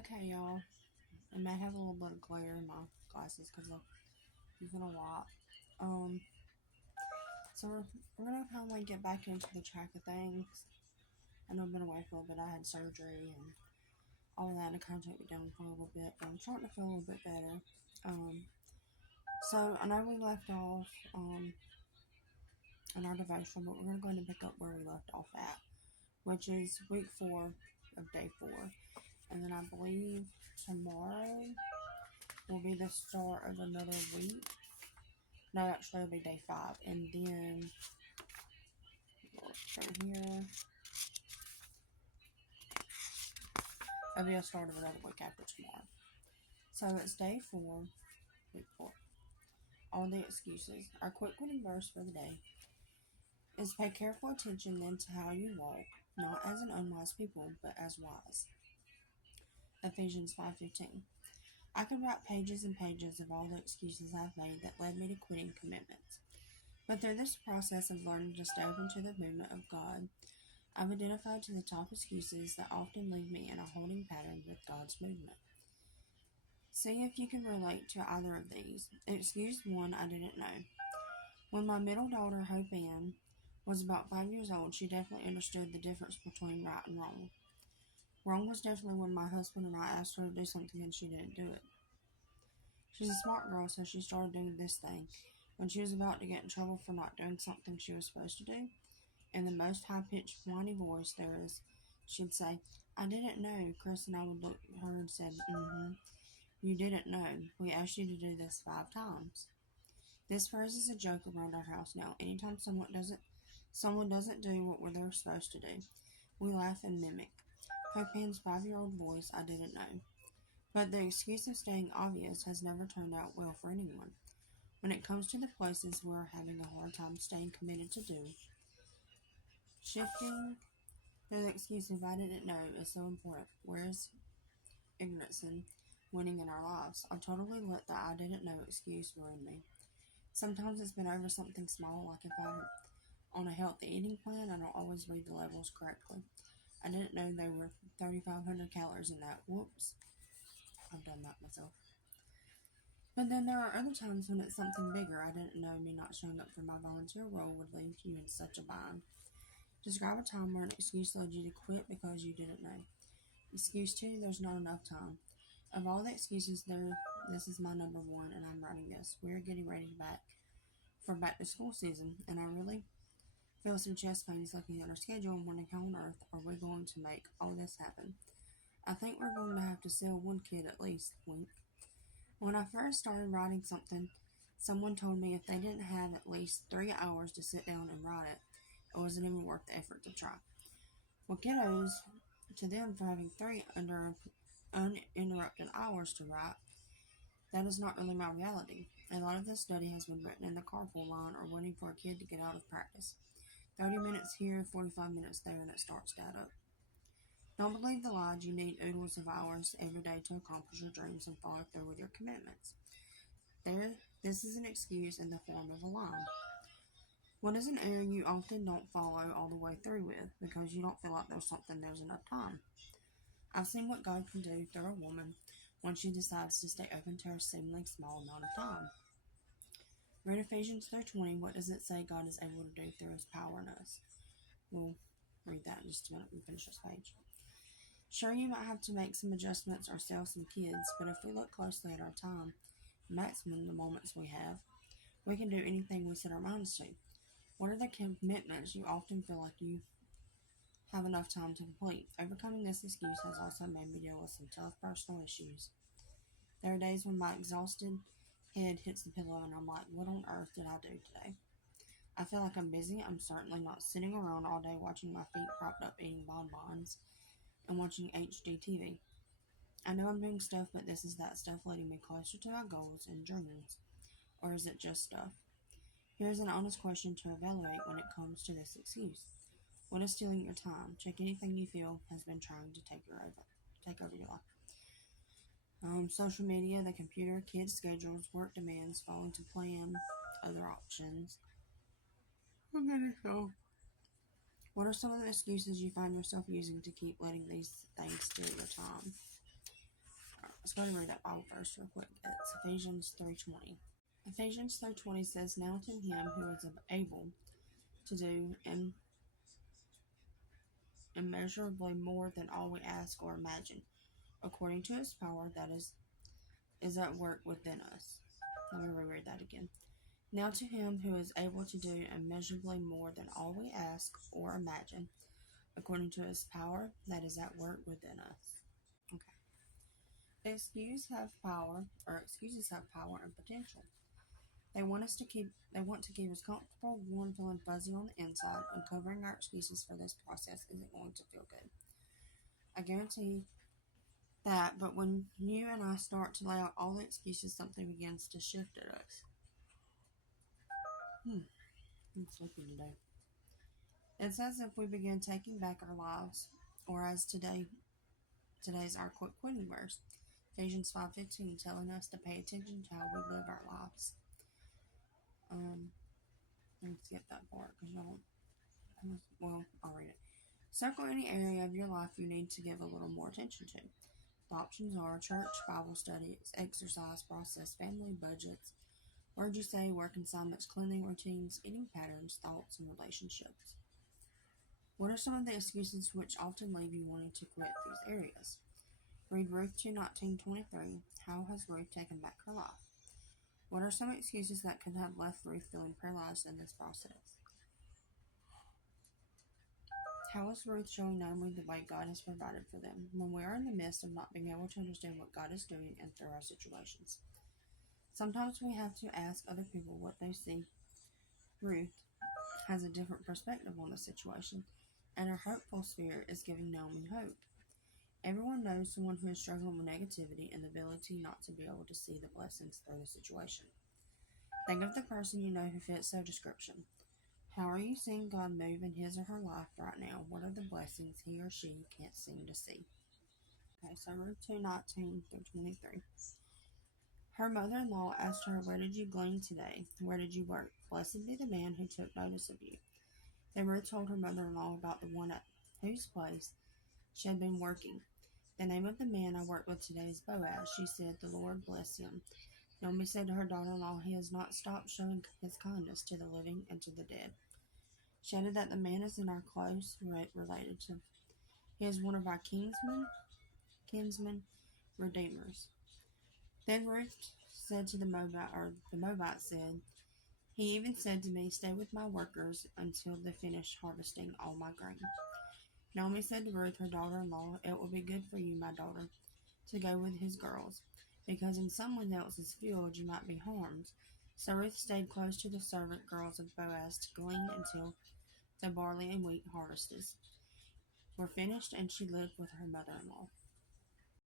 Okay, y'all. I may have a little bit of glare in my glasses because I'm using a lot. Um, so we're gonna kind of like get back into the track of things. I know I've been away for a little bit. I had surgery and all of that, and it kind of took me down for a little bit. But I'm starting to feel a little bit better. Um, so I know we left off in our devotion, but we're gonna go ahead and pick up where we left off at, which is week 4 of day 4, and then I believe tomorrow will be the start of another week. No, actually, it'll be day 5. And then, right here, it'll be a start of another week after tomorrow. So it's day 4, week 4. All the excuses. Our quick winning verse for the day is pay careful attention then to how you walk, not as an unwise people, but as wise. Ephesians 5:15. I could write pages and pages of all the excuses I've made that led me to quitting commitments. But through this process of learning to stay open to the movement of God, I've identified to the top excuses that often leave me in a holding pattern with God's movement. See if you can relate to either of these. Excuse 1, I didn't know. When my middle daughter, Hope Ann, was about 5 years old, she definitely understood the difference between right and wrong. Wrong was definitely when my husband and I asked her to do something and she didn't do it. She's a smart girl, so she started doing this thing. When she was about to get in trouble for not doing something she was supposed to do, in the most high-pitched, whiny voice there is, she'd say, I didn't know. Chris and I would look at her and said, you didn't know. We asked you to do this 5 times. This phrase is a joke around our house now. Anytime someone doesn't do what they're supposed to do, we laugh and mimic. Hope Ann's 5-year-old voice, I didn't know. But the excuse of staying obvious has never turned out well for anyone. When it comes to the places we're having a hard time staying committed to do, shifting the excuse of I didn't know is so important. Where's ignorance in winning in our lives? I totally let the I didn't know excuse ruin me. Sometimes it's been over something small, like if I'm on a healthy eating plan, I don't always read the labels correctly. I didn't know there were 3,500 calories in that. Whoops. I've done that myself. But then there are other times when it's something bigger. I didn't know me not showing up for my volunteer role would leave you in such a bind. Describe a time where an excuse led you to quit because you didn't know. Excuse 2, there's not enough time. Of all the excuses there, this is my number 1, and I'm writing this. We're getting ready for back to school season, and I really feel some chest pains looking at our schedule and wondering how on earth are we going to make all this happen. I think we're going to have to sell one kid at least. Wink. When I first started writing something, someone told me if they didn't have at least 3 hours to sit down and write it, it wasn't even worth the effort to try. Well, kiddos, to them for having 3 uninterrupted hours to write, that is not really my reality. A lot of this study has been written in the carpool line or waiting for a kid to get out of practice. 30 minutes here, 45 minutes there, and it starts to add up. Don't believe the lies. You need oodles of hours every day to accomplish your dreams and follow through with your commitments. This is an excuse in the form of a lie. What is an error you often don't follow all the way through with because you don't feel like there's enough time? I've seen what God can do through a woman when she decides to stay open to her seemingly small amount of time. Read Ephesians 3:20. What does it say God is able to do through his power in us? We'll read that in just a minute and finish this page. Sure, you might have to make some adjustments or sell some kids, but if we look closely at our time, maximum the moments we have, we can do anything we set our minds to. What are the commitments you often feel like you have enough time to complete? Overcoming this excuse has also made me deal with some tough personal issues. There are days when my exhausted head hits the pillow and I'm like, what on earth did I do today? I feel like I'm busy. I'm certainly not sitting around all day watching my feet propped up eating bonbons and watching HD TV. I know I'm doing stuff, but this is that stuff leading me closer to my goals and dreams. Or is it just stuff? Here's an honest question to evaluate when it comes to this excuse. What is stealing your time? Check anything you feel has been trying to take over your life. Social media, the computer, kids' schedules, work demands, failing to plan, other options. Okay, so what are some of the excuses you find yourself using to keep letting these things steal your time? Let's go ahead and read that Bible verse real quick. It's Ephesians 3:20. Ephesians 3:20 says, "Now to him who is able to do immeasurably more than all we ask or imagine, according to his power that is at work within us." Let me reread that again. Now to him who is able to do immeasurably more than all we ask or imagine, according to his power that is at work within us. Okay. Excuses have power and potential. They want to keep us comfortable, warm, feeling fuzzy on the inside. Uncovering our excuses for this process isn't going to feel good. I guarantee that, but when you and I start to lay out all the excuses, something begins to shift at us. I'm sleepy today. It's as if we begin taking back our lives, or as today's our quitting verse, Ephesians 5:15, telling us to pay attention to how we live our lives. Let's skip that part because I'll read it. Circle any area of your life you need to give a little more attention to. The options are church, Bible studies, exercise process, family, budgets, word you say, work assignments, cleaning routines, eating patterns, thoughts, and relationships. What are some of the excuses which often leave you wanting to quit these areas? Read Ruth 2:19-23. How has Ruth taken back her life? What are some excuses that could have left Ruth feeling paralyzed in this process? How is Ruth showing Naomi the way God has provided for them when we are in the midst of not being able to understand what God is doing and through our situations? Sometimes we have to ask other people what they see. Ruth has a different perspective on the situation, and her hopeful spirit is giving Naomi hope. Everyone knows someone who is struggling with negativity and the ability not to be able to see the blessings through the situation. Think of the person you know who fits their description. How are you seeing God move in his or her life right now? What are the blessings he or she can't seem to see? Okay, so Ruth 2:19-23. Her mother-in-law asked her, "Where did you glean today? Where did you work? Blessed be the man who took notice of you." Then Ruth told her mother-in-law about the one at whose place she had been working. "The name of the man I worked with today is Boaz," she said. "The Lord bless him." Naomi said to her daughter-in-law, "He has not stopped showing his kindness to the living and to the dead." She added that the man is in our close relative. He is one of our kinsmen, redeemers. Then Ruth said to the Moabite said, "He even said to me, 'Stay with my workers until they finish harvesting all my grain.'" Naomi said to Ruth, her daughter-in-law, "It will be good for you, my daughter, to go with his girls, because in someone else's field you might be harmed." So Ruth stayed close to the servant girls of Boaz to glean until the barley and wheat harvests were finished, and she lived with her mother-in-law.